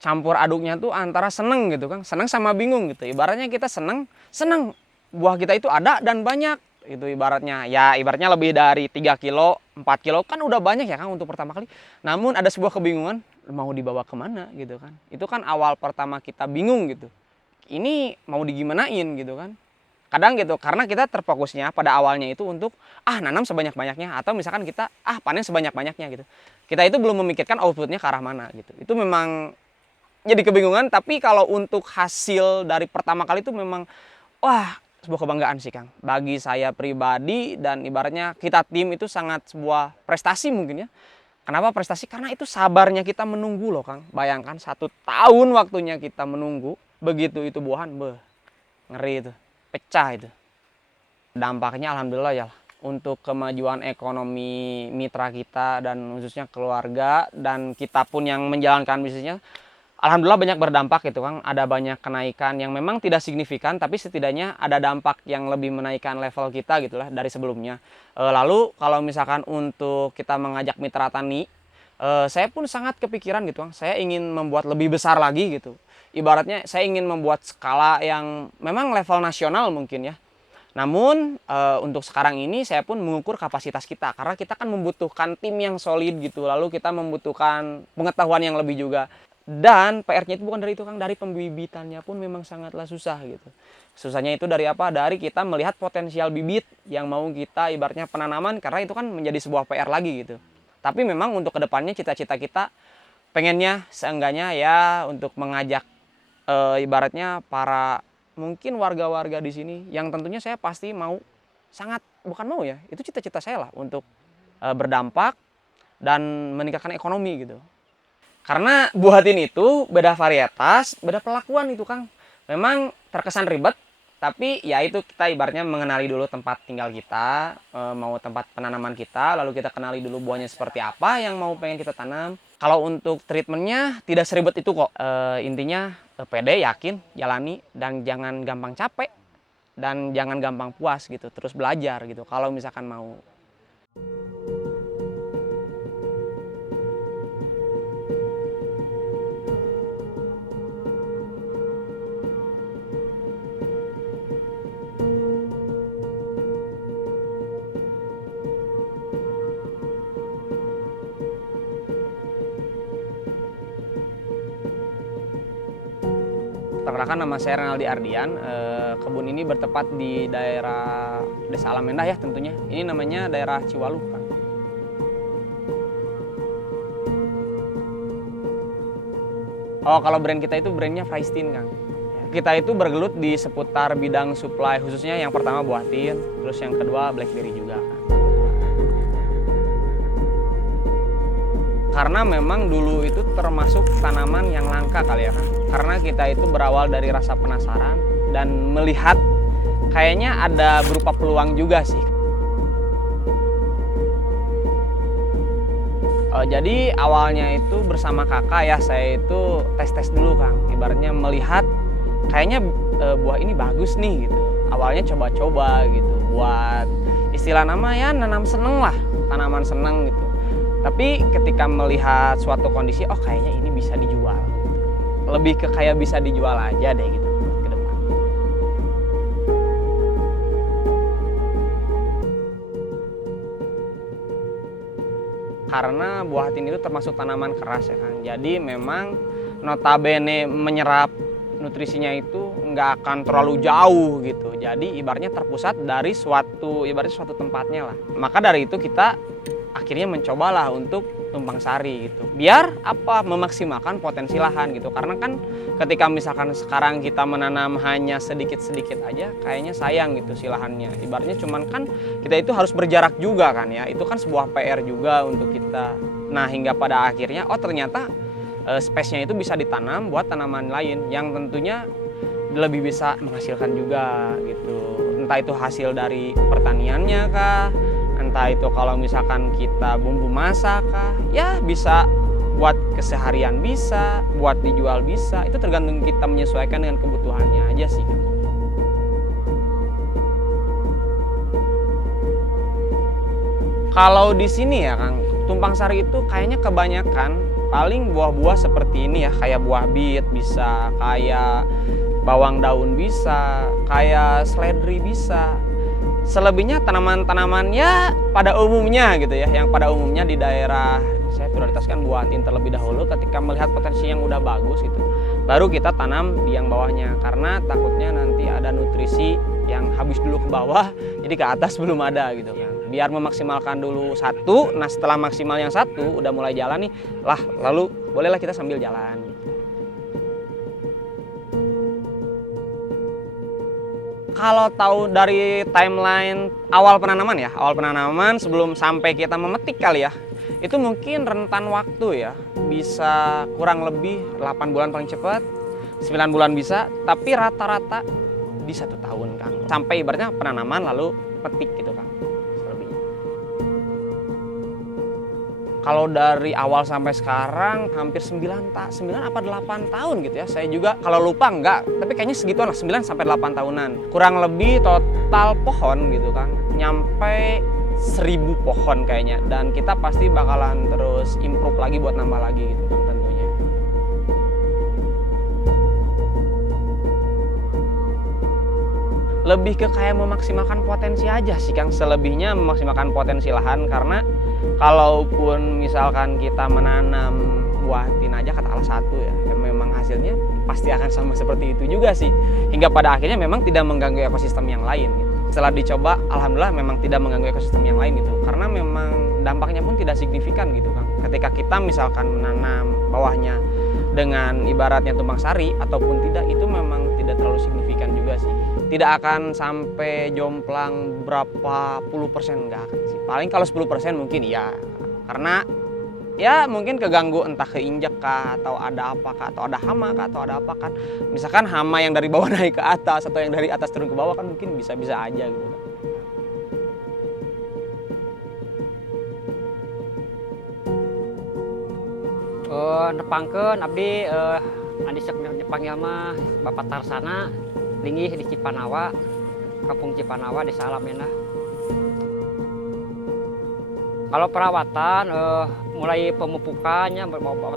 campur aduknya tuh antara seneng gitu kan, seneng sama bingung gitu. Ibaratnya kita seneng buah kita itu ada dan banyak. Itu ibaratnya, ya ibaratnya lebih dari 3 kilo, 4 kilo kan udah banyak ya kan untuk pertama kali. Namun ada sebuah kebingungan, mau dibawa kemana gitu kan. Itu kan awal pertama kita bingung gitu. Ini mau digimanain gitu kan. Kadang gitu, karena kita terfokusnya pada awalnya itu untuk nanam sebanyak-banyaknya, atau misalkan kita panen sebanyak-banyaknya gitu. Kita itu belum memikirkan outputnya ke arah mana gitu. Itu memang jadi kebingungan, tapi kalau untuk hasil dari pertama kali itu memang sebuah kebanggaan sih Kang. Bagi saya pribadi dan ibaratnya kita tim itu sangat sebuah prestasi mungkin ya. Kenapa prestasi? Karena itu sabarnya kita menunggu loh Kang. Bayangkan 1 tahun waktunya kita menunggu, begitu itu buahan, ngeri itu, pecah itu. Dampaknya alhamdulillah ya untuk kemajuan ekonomi mitra kita dan khususnya keluarga dan kita pun yang menjalankan bisnisnya, alhamdulillah banyak berdampak gitu Kang. Ada banyak kenaikan yang memang tidak signifikan, tapi setidaknya ada dampak yang lebih menaikkan level kita gitulah dari sebelumnya. Lalu kalau misalkan untuk kita mengajak mitra tani, saya pun sangat kepikiran gitu Kang. Saya ingin membuat lebih besar lagi gitu. Ibaratnya saya ingin membuat skala yang memang level nasional mungkin ya. Namun untuk sekarang ini saya pun mengukur kapasitas kita, karena kita kan membutuhkan tim yang solid gitu. Lalu kita membutuhkan pengetahuan yang lebih juga. Dan PR-nya itu bukan dari itu Kang, dari pembibitannya pun memang sangatlah susah gitu. Susahnya itu dari apa? Dari kita melihat potensial bibit yang mau kita ibaratnya penanaman, karena itu kan menjadi sebuah PR lagi gitu. Tapi memang untuk kedepannya cita-cita kita pengennya seenggaknya ya untuk mengajak ibaratnya para mungkin warga-warga di sini yang tentunya saya pasti mau, sangat bukan mau ya, itu cita-cita saya lah untuk berdampak dan meningkatkan ekonomi gitu. Karena buatin itu beda varietas, beda pelakuan itu Kang. Memang terkesan ribet, tapi ya itu kita ibaratnya mengenali dulu tempat tinggal kita, mau tempat penanaman kita, lalu kita kenali dulu buahnya seperti apa yang mau pengen kita tanam. Kalau untuk treatmentnya tidak seribet itu kok. Intinya pede, yakin, jalani, dan jangan gampang capek dan jangan gampang puas gitu. Terus belajar gitu. Kalau misalkan mau. Perkenalkan, nama saya Renaldi Ardian. Kebun ini bertepat di daerah Desa Alam Endah ya tentunya. Ini namanya daerah Ciwaluh Kang. Oh, kalau brand kita itu brandnya Freistin Kang. Kita itu bergelut di seputar bidang supply, khususnya yang pertama buatin, terus yang kedua blackberry juga Kang. Karena memang dulu itu termasuk tanaman yang langka kali ya Kang. Karena kita itu berawal dari rasa penasaran dan melihat kayaknya ada berupa peluang juga sih. Jadi awalnya itu bersama kakak ya, saya itu tes-tes dulu Kang. Ibaratnya melihat kayaknya buah ini bagus nih gitu. Awalnya coba-coba gitu buat istilah nama ya nanam seneng lah, tanaman seneng gitu. Tapi ketika melihat suatu kondisi, kayaknya ini bisa dijual. Lebih ke kayak bisa dijual aja deh gitu ke depan. Karena buah hati itu termasuk tanaman keras ya Kang. Jadi memang notabene menyerap nutrisinya itu nggak akan terlalu jauh gitu. Jadi ibaratnya terpusat dari suatu tempatnya lah. Maka dari itu kita akhirnya mencobalah untuk tumpang sari gitu. Biar memaksimalkan potensi lahan gitu. Karena kan ketika misalkan sekarang kita menanam hanya sedikit-sedikit aja, kayaknya sayang gitu si lahannya. Ibaratnya cuman kan kita itu harus berjarak juga kan ya. Itu kan sebuah PR juga untuk kita. Nah, hingga pada akhirnya ternyata space-nya itu bisa ditanam buat tanaman lain yang tentunya lebih bisa menghasilkan juga gitu. Entah itu hasil dari pertaniannya kah, entah itu kalau misalkan kita bumbu masak kah, ya bisa buat keseharian bisa, buat dijual bisa. Itu tergantung kita menyesuaikan dengan kebutuhannya aja sih. Kalau di sini ya Kang, tumpang sari itu kayaknya kebanyakan paling buah-buah seperti ini ya, kayak buah bit bisa, kayak bawang daun bisa, kayak seledri bisa. Selebihnya tanaman-tanaman ya pada umumnya gitu ya, yang pada umumnya di daerah saya prioritaskan buatin terlebih dahulu. Ketika melihat potensi yang udah bagus gitu, baru kita tanam di yang bawahnya, karena takutnya nanti ada nutrisi yang habis dulu ke bawah, jadi ke atas belum ada gitu kan. Biar memaksimalkan dulu satu, nah setelah maksimal yang satu udah mulai jalan nih, lalu bolehlah kita sambil jalan. Kalau tahu dari timeline awal penanaman sebelum sampai kita memetik kali ya, itu mungkin rentan waktu ya, bisa kurang lebih 8 bulan paling cepat, 9 bulan bisa, tapi rata-rata di 1 tahun Kang. Sampai ibaratnya penanaman lalu petik gitu Kang, selebihnya. Kalau dari awal sampai sekarang hampir 9 apa 8 tahun gitu ya. Saya juga kalau lupa enggak, tapi kayaknya segituan lah, 9 sampai 8 tahunan. Kurang lebih total pohon gitu kan, nyampe 1000 pohon kayaknya. Dan kita pasti bakalan terus improve lagi buat nambah lagi gitu kan tentunya. Lebih ke kayak memaksimalkan potensi aja sih Kang, selebihnya memaksimalkan potensi lahan. Karena kalaupun misalkan kita menanam buah tin aja katakanlah 1 ya, memang hasilnya pasti akan sama seperti itu juga sih, hingga pada akhirnya memang tidak mengganggu ekosistem yang lain gitu. Setelah dicoba, alhamdulillah memang tidak mengganggu ekosistem yang lain gitu, karena memang dampaknya pun tidak signifikan gitu Kang. Ketika kita misalkan menanam bawahnya dengan ibaratnya tumpang sari ataupun tidak, itu memang tidak terlalu signifikan juga sih. Tidak akan sampai jomplang berapa puluh persen, enggak akan sih. Paling kalau 10% mungkin iya, karena ya mungkin keganggu entah keinjek kah, atau ada apa kah, atau ada hama kah, atau ada apa kan. Misalkan hama yang dari bawah naik ke atas atau yang dari atas turun ke bawah kan mungkin bisa-bisa aja gitu. Nepangkeun abdi andi sok dipanggil mah Bapak Tarsana, linggih di Cipanawa, Kampung Cipanawa, Desa Alamena. Kalau perawatan mulai pemupukannya,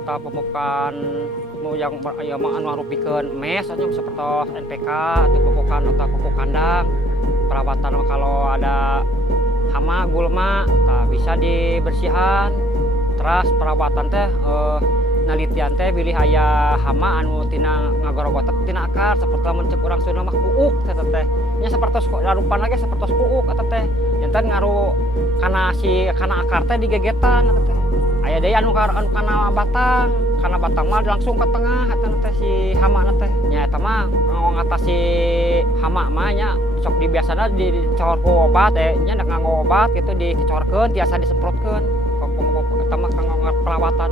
pemupukan yang marupikeun mes seperti NPK atau pupuk kandang. Perawatan kalau ada hama gulma bisa dibersihan. Terus perawatan teh nalitian teh bilih aya hama anu tina ngagorogotek tina akar, seperti mencek urang Sunda mah kuuk teh nya sapertos rupan lagi sapertos kuuk eta teh janten ngaruh kana akar teh digegetan eta teh. Aya deui anu kana batang mah langsung ke tengah eta teh si hama teh. Nya eta mah ngatasi hama mah nya sok biasana dicor ku obat nya nganggo obat gitu dicorkeun tiasa disemprotkeun. Eta mah kanggo perawatan.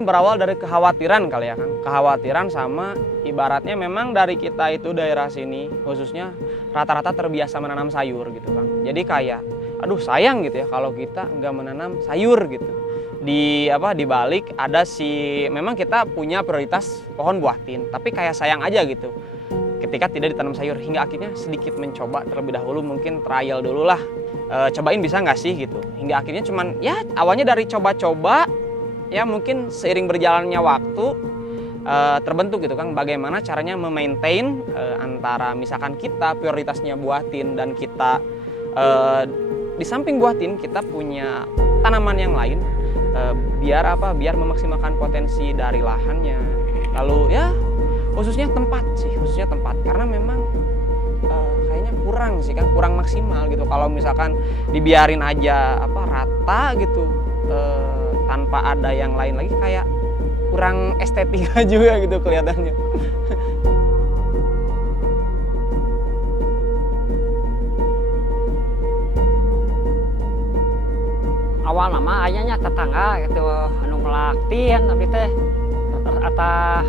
Berawal dari kekhawatiran kali ya Kang, kekhawatiran sama ibaratnya memang dari kita itu daerah sini khususnya rata-rata terbiasa menanam sayur gitu Kang. Jadi kayak aduh sayang gitu ya kalau kita nggak menanam sayur gitu. Di balik ada memang kita punya prioritas pohon buah tin, tapi kayak sayang aja gitu ketika tidak ditanam sayur, hingga akhirnya sedikit mencoba terlebih dahulu, mungkin trial dulu lah, cobain bisa nggak sih gitu, hingga akhirnya cuman ya awalnya dari coba-coba ya, mungkin seiring berjalannya waktu terbentuk gitu Kang, bagaimana caranya memaintain antara misalkan kita prioritasnya buah tin dan kita di samping buah tin kita punya tanaman yang lain, biar memaksimalkan potensi dari lahannya. Lalu ya khususnya tempat karena memang kayaknya kurang sih Kang, kurang maksimal gitu kalau misalkan dibiarin aja rata gitu tanpa ada yang lain lagi, kayak kurang estetika juga gitu kelihatannya. Awal nama ayahnya tetangga gitu anu melaktin abdi teh atah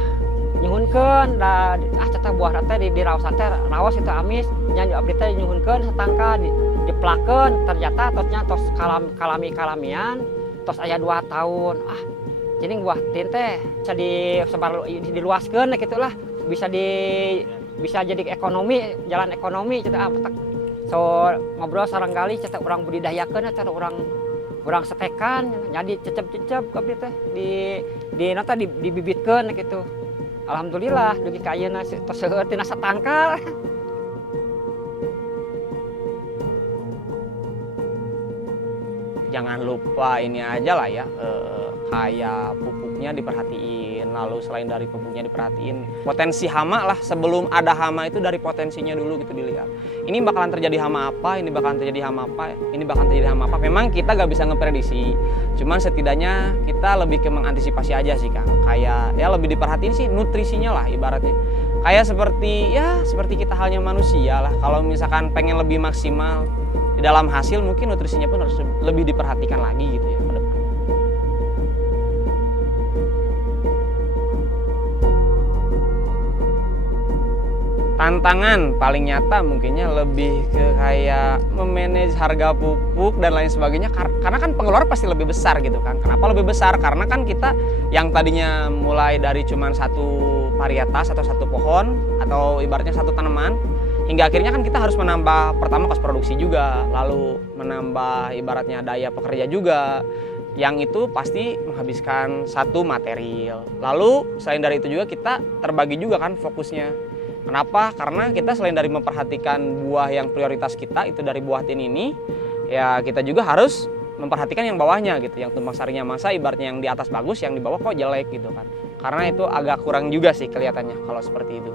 nyuhunkeun da cenah buah teh di raosan teh raos itu amis nya abdi teh nyuhunkeun satangka diplakeun, ternyata tos kalamian tos aya 2 tahun. Jadi buah tin teh bisa diluaskeun gitu lah, bisa jadi jalan ekonomi cenah so ngobrol sareng kali cetak orang budidayakeun cara orang setekan jadi cecep-cecep kabeh teh di nata dibibitkeun gitu. Alhamdulillah dugi ka ayeuna tos seueur tina satangkal. Jangan lupa ini aja lah ya, kayak pupuknya diperhatiin, lalu selain dari pupuknya diperhatiin, potensi hama lah, sebelum ada hama itu dari potensinya dulu gitu dilihat. Ini bakalan terjadi hama apa, ini bakalan terjadi hama apa, ini bakalan terjadi hama apa. Memang kita gak bisa ngeprediksi, cuman setidaknya kita lebih ke mengantisipasi aja sih Kang. Kayak ya lebih diperhatiin sih nutrisinya lah ibaratnya. Kayak seperti kita halnya manusia lah, kalau misalkan pengen lebih maksimal di dalam hasil mungkin nutrisinya pun harus lebih diperhatikan lagi gitu ya ke depan. Tantangan paling nyata mungkinnya lebih ke kayak memanage harga pupuk dan lain sebagainya, karena kan pengeluaran pasti lebih besar gitu kan. Kenapa lebih besar? Karena kan kita yang tadinya mulai dari cuman satu varietas atau satu pohon atau ibaratnya satu tanaman, hingga akhirnya kan kita harus menambah pertama kos produksi juga, lalu menambah ibaratnya daya pekerja juga, yang itu pasti menghabiskan satu material. Lalu selain dari itu juga kita terbagi juga kan fokusnya. Kenapa? Karena kita selain dari memperhatikan buah yang prioritas kita itu dari buah tin ini, ya kita juga harus memperhatikan yang bawahnya gitu, yang tumpang sarinya masa ibaratnya yang di atas bagus, yang di bawah kok jelek gitu kan. Karena itu agak kurang juga sih kelihatannya kalau seperti itu.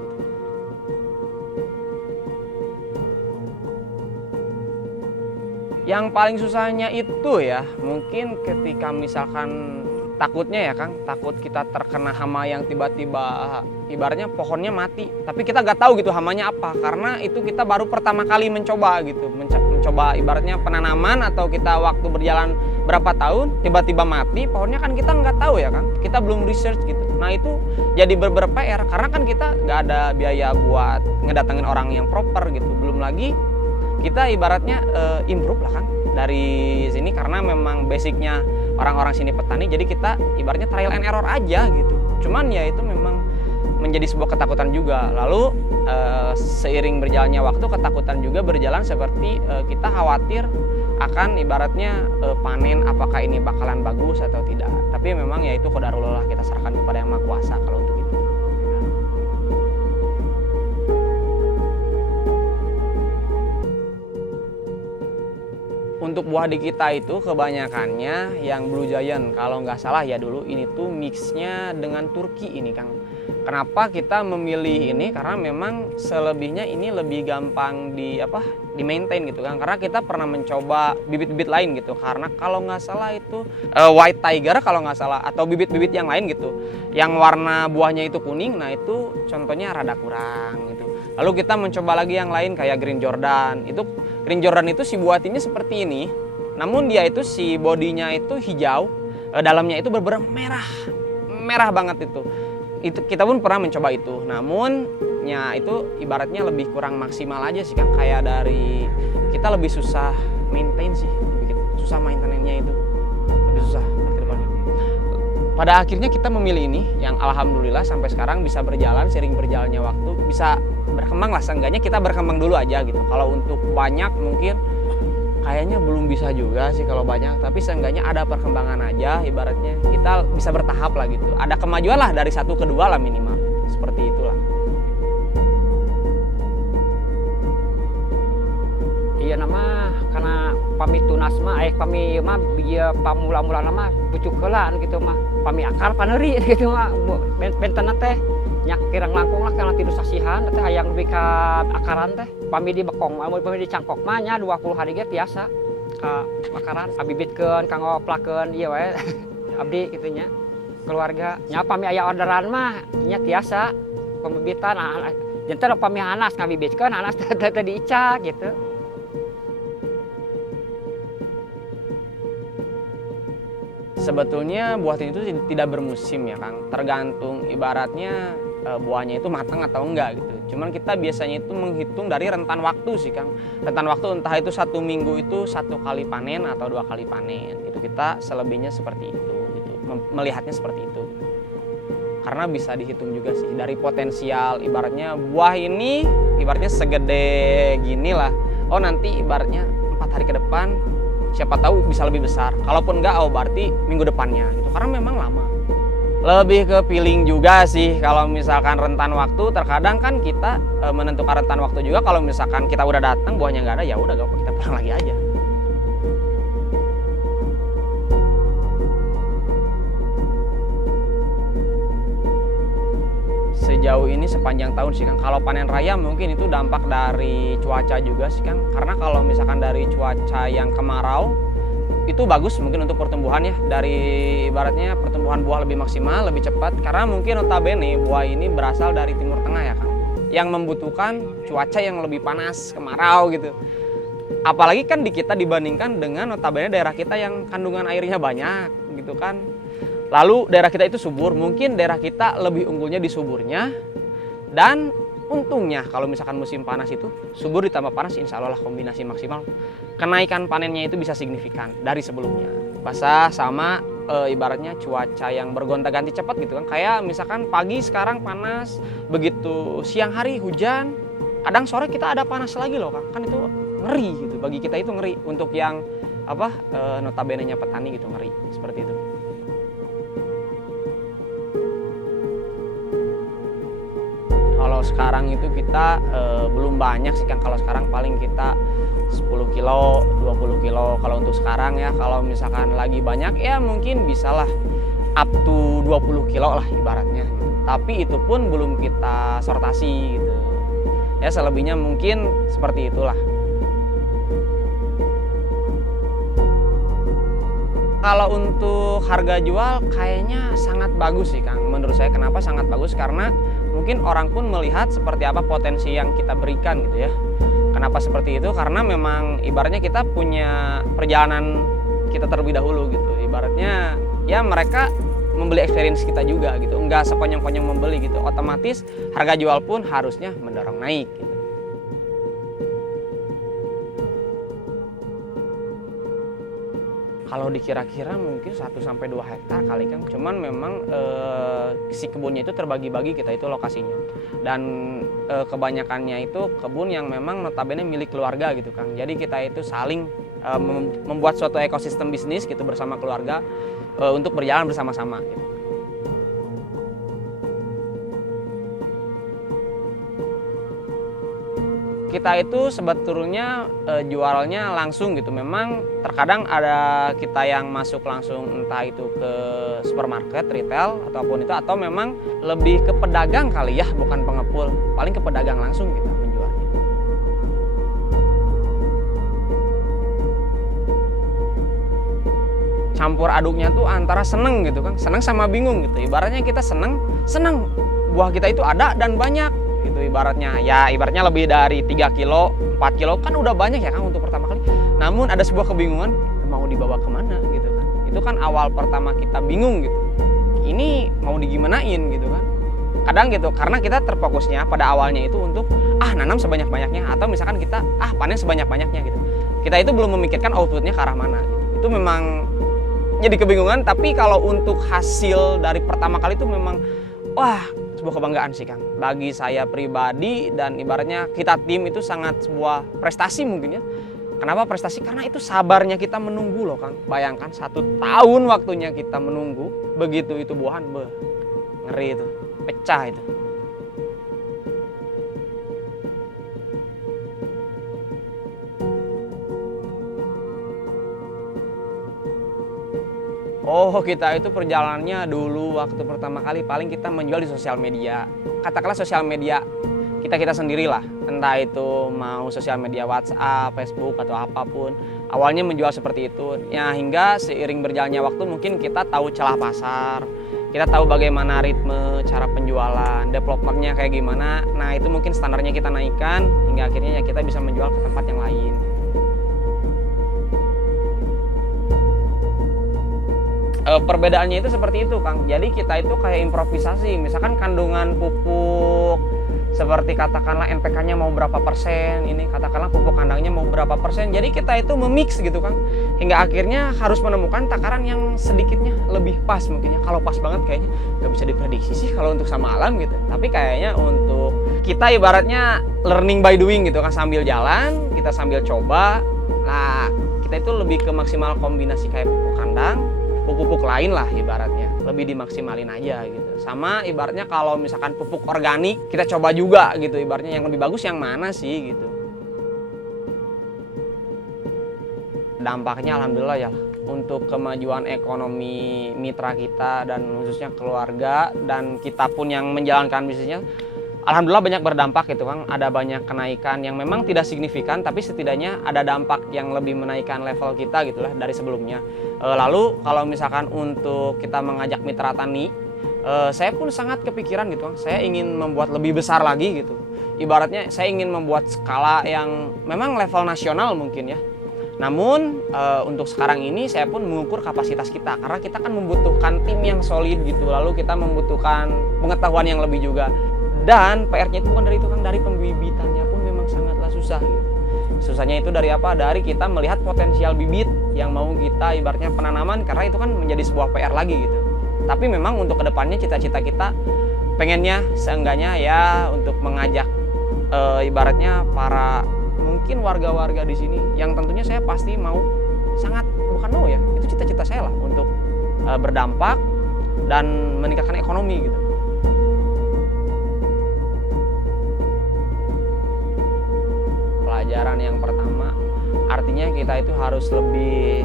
Yang paling susahnya itu ya mungkin ketika misalkan takutnya ya Kang, takut kita terkena hama yang tiba-tiba ibaratnya pohonnya mati, tapi kita nggak tahu gitu hamanya apa, karena itu kita baru pertama kali mencoba gitu, mencoba ibaratnya penanaman atau kita waktu berjalan berapa tahun tiba-tiba mati pohonnya, kan kita nggak tahu ya Kang, kita belum research gitu. Nah itu jadi PR karena kan kita nggak ada biaya buat ngedatengin orang yang proper gitu, belum lagi kita ibaratnya improve lah Kang dari sini, karena memang basicnya orang-orang sini petani, jadi kita ibaratnya trial and error aja gitu. Cuman ya itu memang menjadi sebuah ketakutan juga. Lalu seiring berjalannya waktu ketakutan juga berjalan seperti kita khawatir akan ibaratnya panen apakah ini bakalan bagus atau tidak. Tapi memang ya itu qadarullah, kita serahkan kepada Yang Maha Kuasa kalau untuk itu. Untuk buah di kita itu kebanyakannya yang Blue Giant, kalau nggak salah ya dulu ini tuh mixnya dengan Turki ini Kang. Kenapa kita memilih ini? Karena memang selebihnya ini lebih gampang di maintain gitu kan. Karena kita pernah mencoba bibit-bibit lain gitu. Karena kalau nggak salah itu White Tiger kalau nggak salah, atau bibit-bibit yang lain gitu, yang warna buahnya itu kuning. Nah itu contohnya rada kurang gitu. Lalu kita mencoba lagi yang lain kayak Green Jordan. Green Jordan itu si buatinya seperti ini, namun dia itu si bodinya itu hijau, dalamnya itu benar-benar merah banget itu. Itu kita pun pernah mencoba itu, namun ya itu ibaratnya lebih kurang maksimal aja sih kan, kayak dari kita lebih susah maintain sih, susah maintenance-nya itu lebih susah ke depannya. Pada akhirnya kita memilih ini yang alhamdulillah sampai sekarang bisa berjalan, sering berjalannya waktu bisa berkembang lah, seenggaknya kita berkembang dulu aja gitu. Kalau untuk banyak mungkin kayaknya belum bisa juga sih kalau banyak, tapi seenggaknya ada perkembangan aja, ibaratnya kita bisa bertahap lah gitu, ada kemajuan lah dari satu ke dua lah minimal, seperti itulah. Iya nama karena pami tunas mah pami mah bieu pamula-mula mah pucuk heula gitu mah, pami akar paneuri gitu mah bentena teh nyak kirang langkung lah karena tidur sasihan teh hayang lebih ka akaran teh, pami di bekong pami di cangkok mah nya 20 hari ge tiasa ka akaran abibitkeun kanggo plakeun ieu wae abdi kitu nya keluarga nya. Pami aya orderan mah nya tiasa pembibitan janten pami hanas ngabibitkeun hanas teh diicak gitu. Sebetulnya buah tin itu tidak bermusim ya Kang, tergantung ibaratnya buahnya itu matang atau enggak gitu. Cuman kita biasanya itu menghitung dari rentan waktu sih Kang. Rentan waktu entah itu 1 minggu itu 1 kali panen atau 2 kali panen gitu. Kita selebihnya seperti itu gitu. Melihatnya seperti itu gitu. Karena bisa dihitung juga sih dari potensial, ibaratnya buah ini ibaratnya segede gini lah. oh nanti ibaratnya 4 hari ke depan siapa tahu bisa lebih besar. Kalaupun enggak, oh berarti minggu depannya gitu. Karena memang lama. Lebih ke feeling juga sih. Kalau misalkan rentan waktu, terkadang kan kita menentukan rentan waktu juga. Kalau misalkan kita udah datang buahnya nggak ada, ya udah gak apa, kita pulang lagi aja. Sejauh ini sepanjang tahun sih Kang, kalau panen raya mungkin itu dampak dari cuaca juga sih Kang. Karena kalau misalkan dari cuaca yang kemarau itu bagus mungkin untuk pertumbuhan ya. Dari ibaratnya pertumbuhan buah lebih maksimal, lebih cepat. Karena mungkin notabene buah ini berasal dari Timur Tengah ya Kang, yang membutuhkan cuaca yang lebih panas, kemarau gitu. Apalagi kan di kita dibandingkan dengan notabene daerah kita yang kandungan airnya banyak gitu kan. Lalu daerah kita itu subur, mungkin daerah kita lebih unggulnya di suburnya. Dan untungnya kalau misalkan musim panas itu subur ditambah panas, insya Allah lah kombinasi maksimal. Kenaikan panennya itu bisa signifikan dari sebelumnya. Basah sama ibaratnya cuaca yang bergonta-ganti cepat gitu kan. Kayak misalkan pagi sekarang panas, begitu siang hari hujan, kadang sore kita ada panas lagi loh Kang. Kan itu ngeri gitu, bagi kita itu ngeri. Untuk yang notabene-nya petani gitu, ngeri seperti itu. Kalau sekarang itu kita belum banyak sih Kang. Kalau sekarang paling kita 10 kilo, 20 kilo. Kalau untuk sekarang ya, kalau misalkan lagi banyak ya mungkin bisalah up to 20 kilo lah ibaratnya. Tapi itu pun belum kita sortasi gitu. Ya selebihnya mungkin seperti itulah. Kalau untuk harga jual kayaknya sangat bagus sih Kang. Menurut saya kenapa sangat bagus, karena mungkin orang pun melihat seperti apa potensi yang kita berikan gitu ya. Kenapa seperti itu? Karena memang ibaratnya kita punya perjalanan kita terlebih dahulu gitu. Ibaratnya ya mereka membeli experience kita juga gitu. Enggak sekonyong-konyong membeli gitu. Otomatis harga jual pun harusnya mendorong naik gitu. Kalau dikira-kira mungkin 1-2 hektar kali Kang. Cuman memang si kebunnya itu terbagi-bagi, kita itu lokasinya. Dan kebanyakannya itu kebun yang memang notabene milik keluarga gitu Kang. Jadi kita itu saling membuat suatu ekosistem bisnis gitu bersama keluarga untuk berjalan bersama-sama gitu. Kita itu sebetulnya jualnya langsung gitu. Memang terkadang ada kita yang masuk langsung, entah itu ke supermarket, retail ataupun itu, atau memang lebih ke pedagang kali ya, bukan pengepul. Paling ke pedagang langsung kita menjualnya. Campur aduknya tuh antara seneng gitu kan, seneng sama bingung gitu. Ibaratnya kita seneng buah kita itu ada dan banyak. Itu ibaratnya lebih dari 3 kilo, 4 kilo kan udah banyak ya Kang untuk pertama kali. Namun ada sebuah kebingungan, mau dibawa kemana gitu kan. Itu kan awal pertama kita bingung gitu. Ini mau digimanain gitu kan. Kadang gitu, karena kita terfokusnya pada awalnya itu untuk nanam sebanyak-banyaknya, atau misalkan kita panen sebanyak-banyaknya gitu. Kita itu belum memikirkan outputnya ke arah mana gitu. Itu memang jadi kebingungan, tapi kalau untuk hasil dari pertama kali itu memang sebuah kebanggaan sih Kang. Bagi saya pribadi dan ibaratnya kita tim itu sangat sebuah prestasi mungkin ya. Kenapa prestasi? Karena itu sabarnya kita menunggu loh Kang. Bayangkan 1 tahun waktunya kita menunggu. Begitu itu buahan, ngeri itu, pecah itu. Kita itu perjalanannya dulu waktu pertama kali paling kita menjual di sosial media. Katakanlah sosial media kita sendirilah. Entah itu mau sosial media WhatsApp, Facebook atau apapun. Awalnya menjual seperti itu. Ya hingga seiring berjalannya waktu mungkin kita tahu celah pasar. Kita tahu bagaimana ritme cara penjualan, developmentnya kayak gimana. Nah itu mungkin standarnya kita naikkan hingga akhirnya ya kita bisa menjual ke tempat yang lain. Perbedaannya itu seperti itu Kang. Jadi kita itu kayak improvisasi. Misalkan kandungan pupuk seperti katakanlah NPK-nya mau berapa persen, ini katakanlah pupuk kandangnya mau berapa persen. Jadi kita itu memix gitu kan, hingga akhirnya harus menemukan takaran yang sedikitnya lebih pas mungkin ya. Kalau pas banget kayaknya nggak bisa diprediksi sih kalau untuk sama alam gitu. Tapi kayaknya untuk kita ibaratnya learning by doing gitu kan, sambil jalan kita sambil coba. Nah kita itu lebih ke maksimal kombinasi kayak pupuk kandang, pupuk lain lah ibaratnya, lebih dimaksimalin aja gitu. Sama ibaratnya kalau misalkan pupuk organik kita coba juga gitu, ibaratnya yang lebih bagus yang mana sih gitu. Dampaknya alhamdulillah ya untuk kemajuan ekonomi mitra kita dan khususnya keluarga dan kita pun yang menjalankan bisnisnya, alhamdulillah banyak berdampak gitu kan. Ada banyak kenaikan yang memang tidak signifikan, tapi setidaknya ada dampak yang lebih menaikkan level kita gitulah dari sebelumnya. Lalu kalau misalkan untuk kita mengajak mitra tani, saya pun sangat kepikiran gitu kan. Saya ingin membuat lebih besar lagi gitu. Ibaratnya saya ingin membuat skala yang memang level nasional mungkin ya. Namun untuk sekarang ini saya pun mengukur kapasitas kita, karena kita kan membutuhkan tim yang solid gitu. Lalu kita membutuhkan pengetahuan yang lebih juga. Dan PR-nya itu bukan dari itu kan, dari pembibitannya pun memang sangatlah susah gitu. Susahnya itu dari apa? Dari kita melihat potensial bibit yang mau kita ibaratnya penanaman, karena itu kan menjadi sebuah PR lagi gitu. Tapi memang untuk kedepannya cita-cita kita pengennya seenggaknya ya untuk mengajak ibaratnya para mungkin warga-warga di sini yang tentunya saya pasti mau, sangat bukan mau ya, itu cita-cita saya lah untuk berdampak dan meningkatkan ekonomi gitu. Pelajaran yang pertama, artinya kita itu harus lebih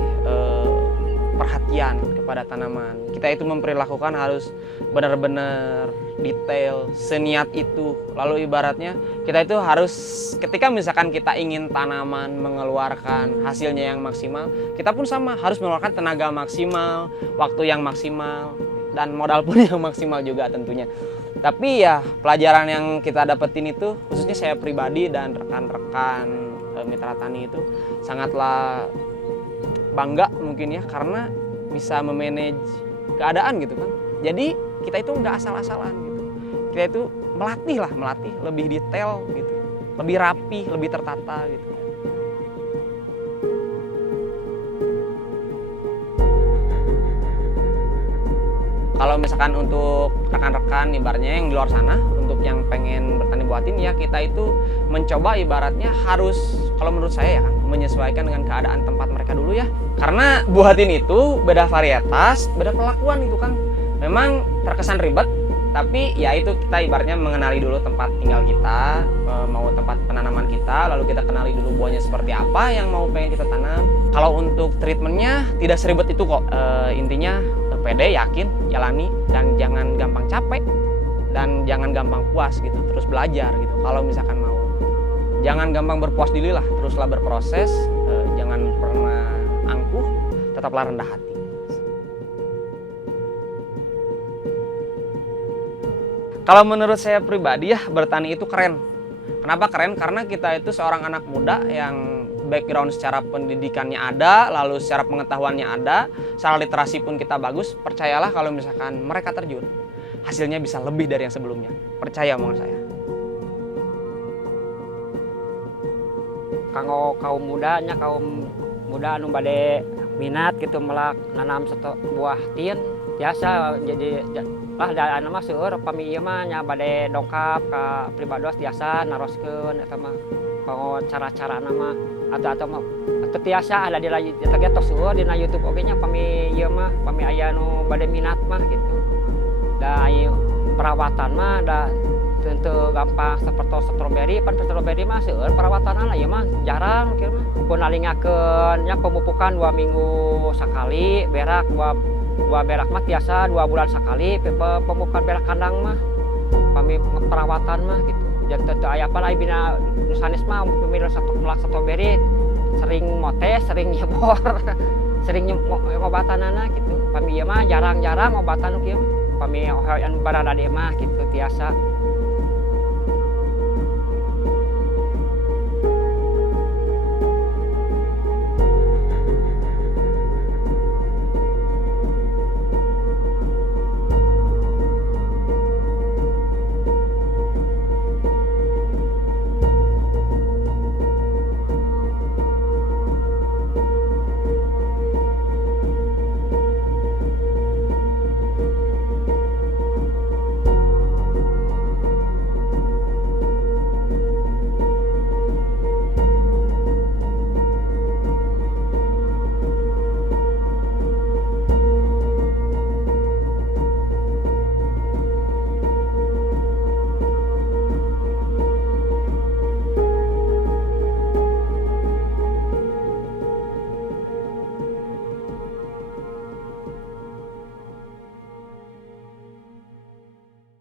perhatian kepada tanaman. Kita itu memperlakukan harus benar-benar detail, seniat itu. Lalu ibaratnya kita itu harus, ketika misalkan kita ingin tanaman mengeluarkan hasilnya yang maksimal, kita pun sama harus mengeluarkan tenaga maksimal, waktu yang maksimal, dan modal pun yang maksimal juga tentunya. Tapi ya pelajaran yang kita dapetin itu, khususnya saya pribadi dan rekan-rekan mitra tani itu sangatlah bangga mungkin ya, karena bisa memanage keadaan gitu kan. Jadi kita itu nggak asal-asalan gitu. Kita itu melatih lebih detail gitu, lebih rapi, lebih tertata gitu. Kalau misalkan untuk rekan-rekan ibaratnya yang di luar sana, untuk yang pengen bertani buatin ya, kita itu mencoba ibaratnya harus, kalau menurut saya ya kan, menyesuaikan dengan keadaan tempat mereka dulu ya. Karena buatin itu beda varietas, beda perlakuan itu kan. Memang terkesan ribet, tapi ya itu kita ibaratnya mengenali dulu tempat tinggal kita, mau tempat penanaman kita, lalu kita kenali dulu buahnya seperti apa yang mau pengen kita tanam. Kalau untuk treatmentnya tidak seribet itu kok. Intinya pede, yakin, jalani, dan jangan gampang capek dan jangan gampang puas gitu, terus belajar gitu kalau misalkan mau. Jangan gampang berpuas diri lah, teruslah berproses, jangan pernah angkuh, tetaplah rendah hati. Kalau menurut saya pribadi ya, bertani itu keren. Kenapa keren? Karena kita itu seorang anak muda yang background secara pendidikannya ada, lalu secara pengetahuannya ada, secara literasi pun kita bagus. Percayalah kalau misalkan mereka terjun, hasilnya bisa lebih dari yang sebelumnya. Percaya omongan saya. Kanggo kaum muda anu bade minat gitu melak nanam satu buah tin biasa jadi lah da anu mah seueur pami ieu mah nya bade dongkap ka pribados biasa naroskeun eta mah kanggo cara-cara nama atau mah atau tiasa ada di lagi tos seueur dina YouTube oge nya pami ieu mah pami aya nu bade minat mah gitu. Da ieu perawatan mah da teu gampang seperti stroberi, pan stroberi mah seueur perawatanna ieu mah jarang kieu mah. Pun alingakeun nya pemupukan 2 minggu sakali, berak 2 berak mah tiasa 2 bulan sekali, pemupukan berak kandang mah pami perawatan mah gitu. Jadi teu aya apa lain bina nusanes mah pemilih satu melak stroberi sering motes, sering nyebor, sering ngobatanana gitu. Pami ieu mah jarang-jarang obatan kieu mah. Pami anu barada mah gitu tiasa